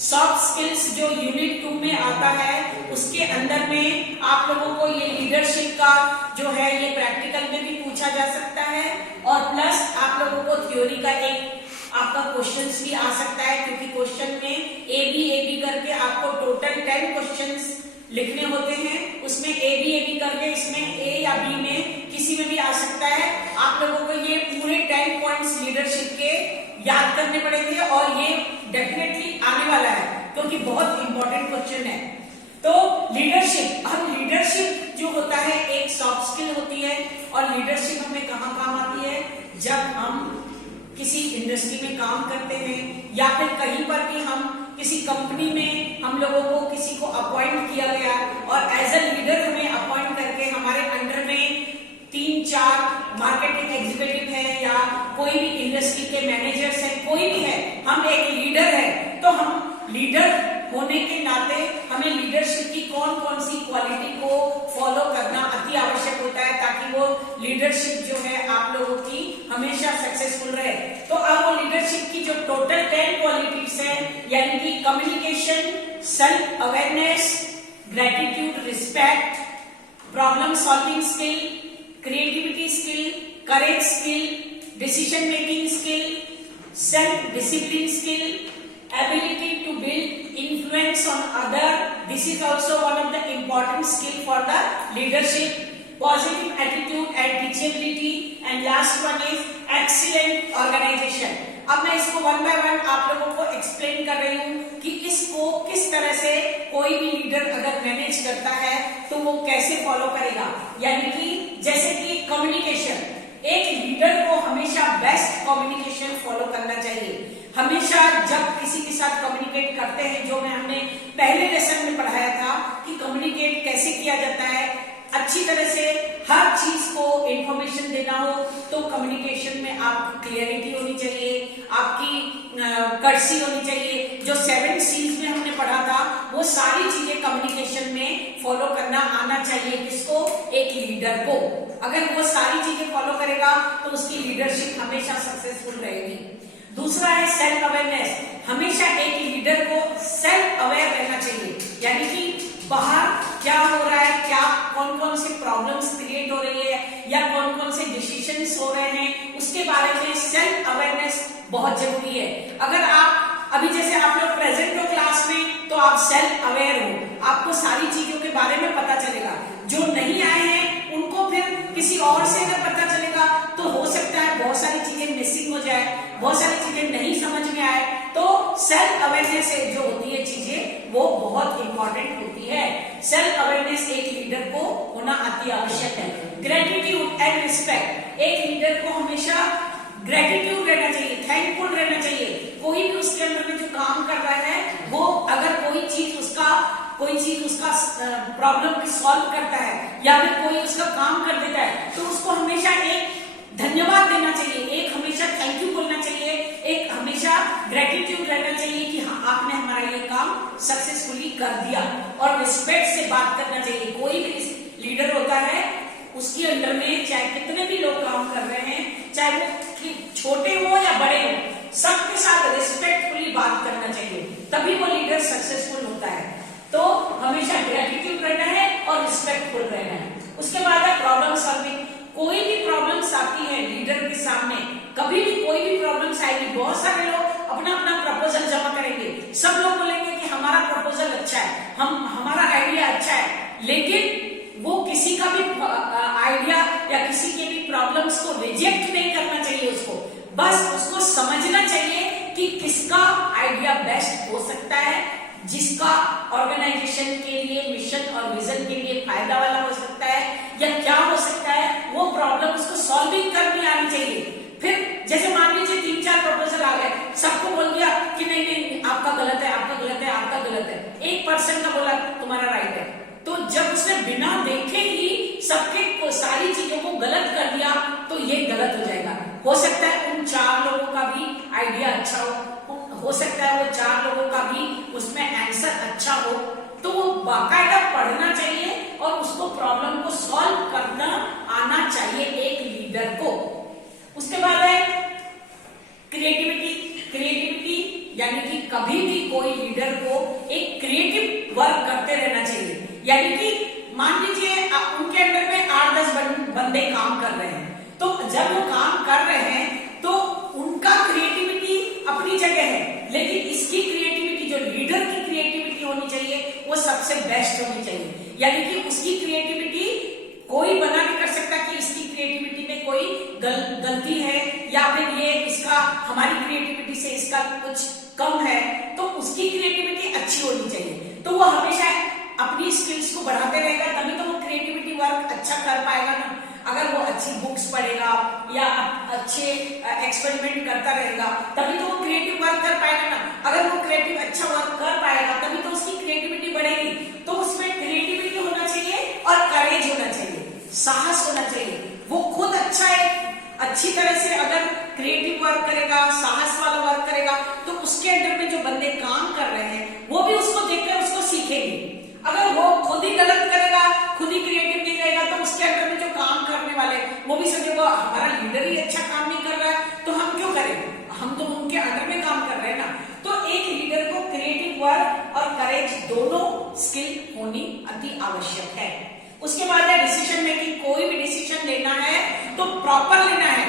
Soft skills जो unit 2 में आता है उसके अंदर में आप लोगों को ये लीडरशिप का जो है ये प्रैक्टिकल में भी पूछा जा सकता है और प्लस आप लोगों को थ्योरी का एक आपका क्वेश्चंस भी आ सकता है, क्योंकि क्वेश्चन में ए बी करके आपको टोटल 10 क्वेश्चंस लिखने होते हैं। उसमें ए बी करके इसमें ए या बी में किसी में भी आ सकता है। आप लोगों को ये पूरे 10 पॉइंट्स लीडरशिप के याद करने पड़ेंगे और ये डेफिनेटली आने वाला है क्योंकि बहुत इंपॉर्टेंट क्वेश्चन है। तो लीडरशिप, हम लीडरशिप जो होता है एक सॉफ्ट स्किल होती है और लीडरशिप हमें कहाँ काम आती है, जब हम किसी इंडस्ट्री में काम करते हैं या फिर कहीं पर भी हम किसी कंपनी में हम लोगों को किसी को अपॉइंट किया गया और एज अ लीडर हमें अपॉइंट करके हमारे अंडर में 3-4 मार्केटिंग एग्जीक्यूटिव है या कोई भी इंडस्ट्री के मैनेजर्स है, कोई भी है, हम एक लीडर है। तो हम लीडर होने के नाते हमें लीडरशिप की कौन कौन सी क्वालिटी को फॉलो करना अति आवश्यक होता है ताकि वो लीडरशिप जो है आप लोगों की हमेशा सक्सेसफुल रहे। तो अब वो लीडरशिप की जो टोटल 10 क्वालिटीज है, यानी कि communication, self awareness, gratitude, respect, problem solving skill, creativity skill, courage skill, decision making skill, self discipline skill, ability to build influence on other. This is also one of the important skill for the leadership. Positive attitude and teachability, and last one is excellent organization. अब मैं इसको one by one आप लोगों को explain कर रही हूँ कि इसको किस तरह से कोई भी लीडर अगर मैनेज करता है तो वो कैसे फॉलो करेगा। यानी कि जैसे कि कम्युनिकेशन, एक लीडर को हमेशा बेस्ट कम्युनिकेशन फॉलो करना चाहिए। हमेशा जब किसी के साथ कम्युनिकेट करते हैं, जो मैं हमने पहले लेसन में पढ़ाया था कि कम्युनिकेट कैसे किया जाता है, अच्छी तरह से हर चीज को इंफॉर्मेशन देना हो तो कम्युनिकेशन में आपकी क्लियरिटी होनी चाहिए, आपकी कर्सी होनी चाहिए। जो 7 C's में हमने पढ़ा था वो सारी चीजें कम्युनिकेशन में फॉलो करना आना चाहिए। किसको? एक लीडर को। अगर वो सारी चीजें फॉलो करेगा तो उसकी लीडरशिप हमेशा सक्सेसफुल रहेगी। दूसरा है सेल्फ अवेयरनेस। हमेशा एक लीडर को सेल्फ अवेयर रहना चाहिए, यानी कि बाहर क्या हो रहा है, क्या कौन कौन से प्रॉब्लम्स क्रिएट हो रही है या कौन कौन से डिसीजंस हो रहे हैं, उसके बारे में सेल्फ अवेयरनेस बहुत जरूरी है। अगर आप अभी जैसे आप लोग प्रेजेंट हो क्लास में तो आप सेल्फ अवेयर हो, आपको सारी चीजों के बारे में पता चलेगा। जो नहीं आए हैं उनको फिर किसी और से अगर पता चलेगा तो हो सकता है बहुत सारी चीजें मिसिंग हो जाए, बहुत सारी चीजें नहीं समझ में आए। तो सेल्फ अवेयरनेस जो होती है चीजें वो बहुत इंपॉर्टेंट होती है। सेल्फ अवेयरनेस एक लीडर को होना अति आवश्यक है। ग्रेटिट्यूड एंड रिस्पेक्ट, एक लीडर को हमेशा ग्रेटिट्यूड रहना चाहिए, थैंकफुल रहना चाहिए। कोई भी उसके अंदर में जो काम कर रहा है वो अगर कोई चीज उसका प्रॉब्लम की सॉल्व करता है या फिर कोई उसका काम कर देता है तो उसको हमेशा एक धन्यवाद देना चाहिए, एक हमेशा थैंक यू बोलना चाहिए, एक हमेशा ग्रेटिट्यूड रहना चाहिए कि हाँ आपने हमारा ये काम सक्सेसफुली कर दिया। और रिस्पेक्ट से बात करना चाहिए। कोई भी लीडर होता है उसके अंडर में चाहे कितने भी लोग काम कर रहे हैं, चाहे वो छोटे हो या बड़े हो, सबके साथ रिस्पेक्टफुली बात करना चाहिए, तभी वो लीडर सक्सेसफुल होता है। तो हमेशा ग्रेटिट्यूड रहना है और रिस्पेक्टफुल रहना है। उसके बाद है प्रॉब्लम सॉल्विंग। कोई भी प्रॉब्लम्स आती है लीडर के सामने, कभी भी कोई भी प्रॉब्लम्स आएगी, बहुत सारे लोग अपना अपना प्रपोजल जमा करेंगे, सब लोग बोलेंगे कि हमारा प्रपोजल अच्छा है, हमारा आइडिया अच्छा है, लेकिन वो किसी का भी आइडिया या किसी के भी प्रॉब्लम्स को रिजेक्ट नहीं करना चाहिए। उसको बस उसको समझना चाहिए कि किसका आइडिया बेस्ट हो सकता है, जिसका ऑर्गेनाइजेशन के लिए, मिशन और विजन के लिए फायदा वाला हो सकता है या क्या हो सकता है, वो प्रॉब्लम उसको सॉल्विंग करनी आनी चाहिए। फिर जैसे मान लीजिए 3-4 प्रपोजल आ गए, सबको बोल दिया कि नहीं नहीं आपका गलत है, आपका गलत है, आपका गलत है, एक पर्सन का बोला तुम्हारा राइट है, तो जब उसने बिना देखे ही सबके को सारी चीजों को गलत कर दिया तो ये गलत हो जाएगा। हो सकता है उन 4 लोगों का भी आइडिया अच्छा हो सकता है वो 4 लोगों का भी उसमें आंसर अच्छा हो, तो वो बाकायदा पढ़ना चाहिए और उसको प्रॉब्लम को सॉल्व करना आना चाहिए एक लीडर को। उसके बाद है क्रिएटिविटी। क्रिएटिविटी यानी कि कभी भी कोई लीडर को एक क्रिएटिव वर्क करते रहना चाहिए। यानी कि मान लीजिए उनके अंडर में 8-10 बंदे काम कर रहे हैं, तो जब वो काम कर रहे हैं तो उनका क्रिएटिविटी अपनी जगह है, लेकिन इसकी क्रिएटिविटी, जो लीडर की क्रिएटिविटी होनी चाहिए, वो सबसे बेस्ट होनी चाहिए। यानी कि उसकी क्रिएटिविटी कोई बना नहीं कर सकता कि इसकी क्रिएटिविटी में कोई गलती है या फिर ये इसका हमारी क्रिएटिविटी से इसका कुछ कम है, तो उसकी क्रिएटिविटी अच्छी होनी चाहिए। तो वो हमेशा अपनी स्किल्स को बढ़ाते रहेगा, तभी तो वो क्रिएटिविटी वर्क अच्छा कर पाएगा ना। अगर वो अच्छी बुक्स पढ़ेगा या अच्छे एक्सपेरिमेंट करता रहेगा, तभी तो वो क्रिएटिव वर्क कर पाएगा ना। अगर वो क्रिएटिव अच्छा वर्क कर पाएगा, तभी तो उसकी क्रिएटिविटी बढ़ेगी। तो उसमें क्रिएटिविटी होना चाहिए और करेज होना चाहिए, साहस होना चाहिए। वो खुद अच्छा है, अच्छी तरह से अगर क्रिएटिव वर्क करेगा, साहस वाला वर्क करेगा, तो उसके अंदर में जो बंदे काम कर रहे हैं वो भी उसको देखकर उसको सीखेंगे। अगर वो खुद ही गलत करेगा, खुद ही क्रिएटिव नहीं रहेगा, तो उसके अंदर में जो काम करने वाले वो भी समझेगा हमारा लीडर ही अच्छा काम नहीं कर रहा है, तो हम क्यों करें, हम तो उनके अंडर में काम कर रहे हैं ना। तो एक लीडर को क्रिएटिव वर्क और करेज दोनों स्किल होनी अति आवश्यक है। उसके बाद है डिसीजन मेकिंग। कोई भी डिसीजन लेना है तो प्रॉपर लेना है,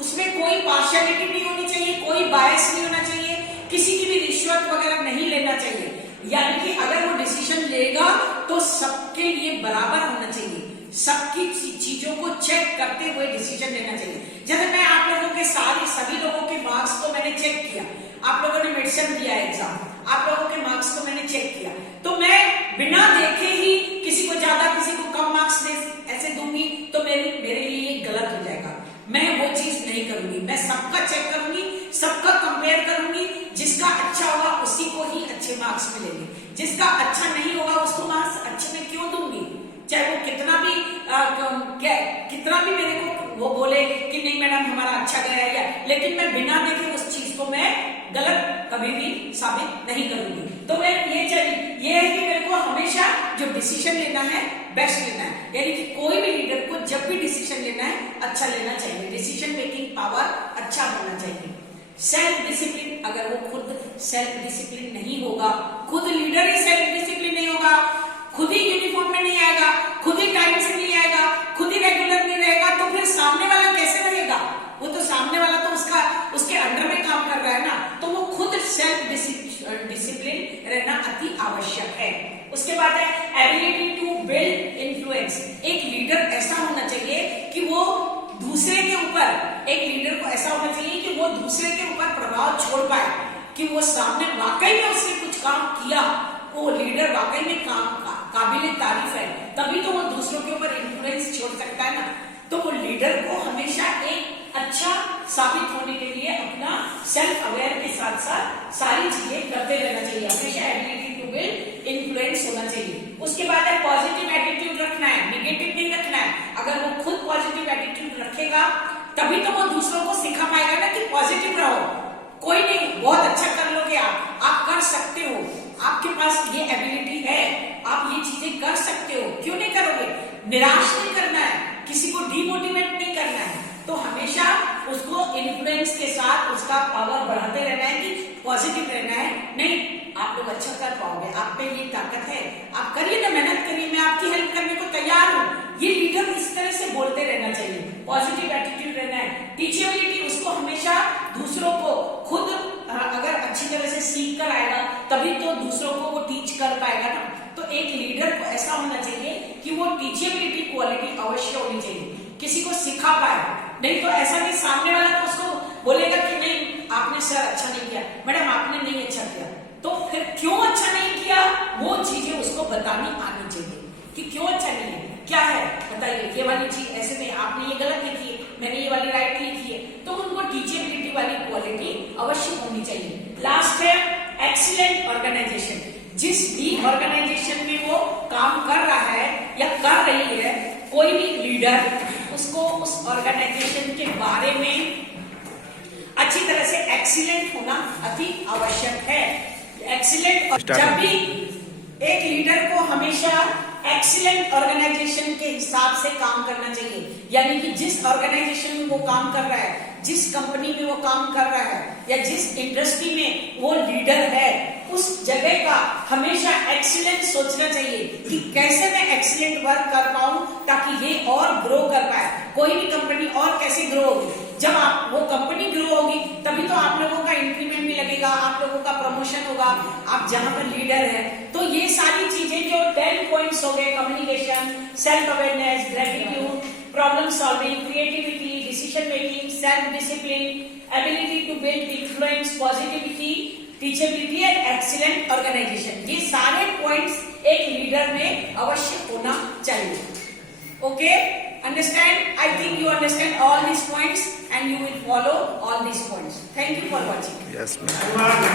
उसमें कोई पार्शियलिटी नहीं होनी चाहिए, कोई बायस नहीं होना चाहिए, किसी की भी रिश्वत वगैरह नहीं लेना चाहिए। यानी कि अगर वो डिसीजन लेगा तो सबके लिए बराबर होना चाहिए, सबकी चीजों को चेक करते हुए डिसीजन लेना चाहिए। जैसे मैं आप लोगों के सभी लोगों के मार्क्स को मैंने चेक किया, आप लोगों ने मेडिसिन दिया एग्जाम, आप लोगों के मार्क्स को मैंने चेक किया, तो मैं बिना देखे ही किसी को ज्यादा किसी को कम मार्क्स ऐसे दूंगी तो मेरे लिए गलत हो जाएगा। मैं वो चीज नहीं करूंगी, मैं सबका चेक करूंगी, सबका कंपेयर करूंगी, जिसका अच्छा होगा उसी को ही अच्छे मार्क्स मिलेंगे, जिसका अच्छा नहीं होगा उसको मार्क्स अच्छे में क्यों दूंगी, चाहे वो कितना भी मेरे को वो बोले कि नहीं मैडम हमारा अच्छा गया है, लेकिन मैं बिना देखे उस चीज को मैं गलत कभी भी साबित नहीं करूंगी। तो मैं ये है कि मेरे को हमेशा जो डिसीजन लेना है बेस्ट लेना है। यानी कि कोई भी लीडर को जब भी डिसीजन लेना है अच्छा लेना चाहिए, डिसीजन मेकिंग पावर अच्छा होना चाहिए। सेल्फ डिसिप्लिन, अगर वो खुद सेल्फ डिसिप्लिन नहीं होगा, खुद लीडर ही सेल्फ डिसिप्लिन नहीं होगा, खुद ही यूनिफॉर्म में नहीं आएगा, खुद ही टाइम से नहीं आएगा, खुद ही रेगुलर नहीं रहेगा, तो फिर सामने वाला कैसे रहेगा? वो तो सामने वाला तो उसके अंडर में काम कर रहा है ना। तो वो खुद सेल्फ डिसिप्लिन रहना अति आवश्यक है। उसके बाद है एबिलिटी टू बिल्ड इन्फ्लुएंस। एक लीडर ऐसा होना चाहिए कि वो दूसरे के ऊपर, एक लीडर को ऐसा होना चाहिए कि वो दूसरे के ऊपर प्रभाव छोड़ पाए, कि वो सामने वाकई में उसने कुछ काम किया, वो लीडर वाकई में काबिल तारीफ है, तभी तो वो दूसरों के ऊपर इन्फ्लुएंस छोड़ सकता है ना। तो वो लीडर को हमेशा एक अच्छा साबित होने के लिए अपना सेल्फ अवेयर के साथ साथ सारी चीजें करते रहना चाहिए, हमेशा एबिलिटी टू बिल्ड इन्फ्लुएंस होना चाहिए। उसके बाद है पॉजिटिव एटीट्यूड रखना है, निगेटिव नहीं रखना है। अगर वो खुद पॉजिटिव एटीट्यूड रखेगा तभी तो वो दूसरों को सिखा पाएगा ना कि पॉजिटिव रहो, कोई नहीं, बहुत अच्छा कर लोगे, आप कर सकते हो, आपके पास ये एबिलिटी है, आप ये चीजें कर सकते हो, क्यों नहीं करोगे? निराश नहीं करना है, किसी को डिमोटिवेट नहीं करना है, तो हमेशा उसको इन्फ्लुएंस के साथ उसका पावर बढ़ाते रहना है कि पॉजिटिव रहना है। नहीं, आप लोग अच्छा कर पाओगे, आप में ये ताकत है, आप करिए ना, मेहनत करिए, मैं आपकी हेल्प करने को तैयार हूँ। ये लीडर इस तरह से बोलते रहना चाहिए, पॉजिटिव एटीट्यूड रहना है। टीचेबिलिटी, उसको हमेशा दूसरों को खुद अगर अच्छी तरह से सीख कर आएगा तभी तो दूसरों को वो टीच कर पाएगा ना। तो एक लीडर को ऐसा होना चाहिए कि वो टीचेबिलिटी क्वालिटी अवश्य होनी चाहिए, किसी को सिखा पाए। नहीं तो ऐसा नहीं, सामने वाला तो उसको बोलेगा कि नहीं आपने सर अच्छा नहीं किया, मैडम आपने नहीं अच्छा किया, तो फिर क्यों अच्छा नहीं किया वो चीजें उसको बतानी आनी चाहिए कि क्यों अच्छा नहीं है, क्या है बताइए, ये वाली चीज ऐसे नहीं, आपने ये गलत लिखी है, मैंने ये वाली राइट लिखी है। तो उनको टीचेबिलिटी वाली क्वालिटी अवश्य होनी चाहिए। लास्ट है एक्सीलेंट ऑर्गेनाइजेशन। जिस भी ऑर्गेनाइजेशन में वो काम कर रहा है या कर रही है कोई भी लीडर, उसको उस ऑर्गेनाइजेशन के बारे में अच्छी तरह से एक्सीलेंट होना अति आवश्यक है। एक्सीलेंट, जब भी एक लीडर को हमेशा एक्सीलेंट ऑर्गेनाइजेशन के हिसाब से काम करना चाहिए, यानी कि जिस ऑर्गेनाइजेशन में वो काम कर रहा है, जिस कंपनी में वो काम कर रहा है या जिस इंडस्ट्री में वो लीडर है, उस जगह का हमेशा एक्सीलेंट सोचना चाहिए कि कैसे मैं एक्सीलेंट वर्क कर पाऊं ताकि ये और ग्रो कर पाए। कोई भी कंपनी और कैसे ग्रो होगी, जब आप वो कंपनी ग्रो होगी तभी तो आप लोगों का इंक्रीमेंट भी लगेगा, आप लोगों का प्रमोशन होगा, आप जहां पर लीडर है। तो ये सारी चीजें जो 10 पॉइंट्स हो गए, communication, self awareness, gratitude, problem solving, creativity, decision making, self discipline, ability to build influence, positivity, teachability and excellent organisation, ये सारे पॉइंट्स एक लीडर में अवश्य होना चाहिए। Okay, understand? I think you understand all these points and you will follow all these points. Thank you for watching. Yes, ma'am.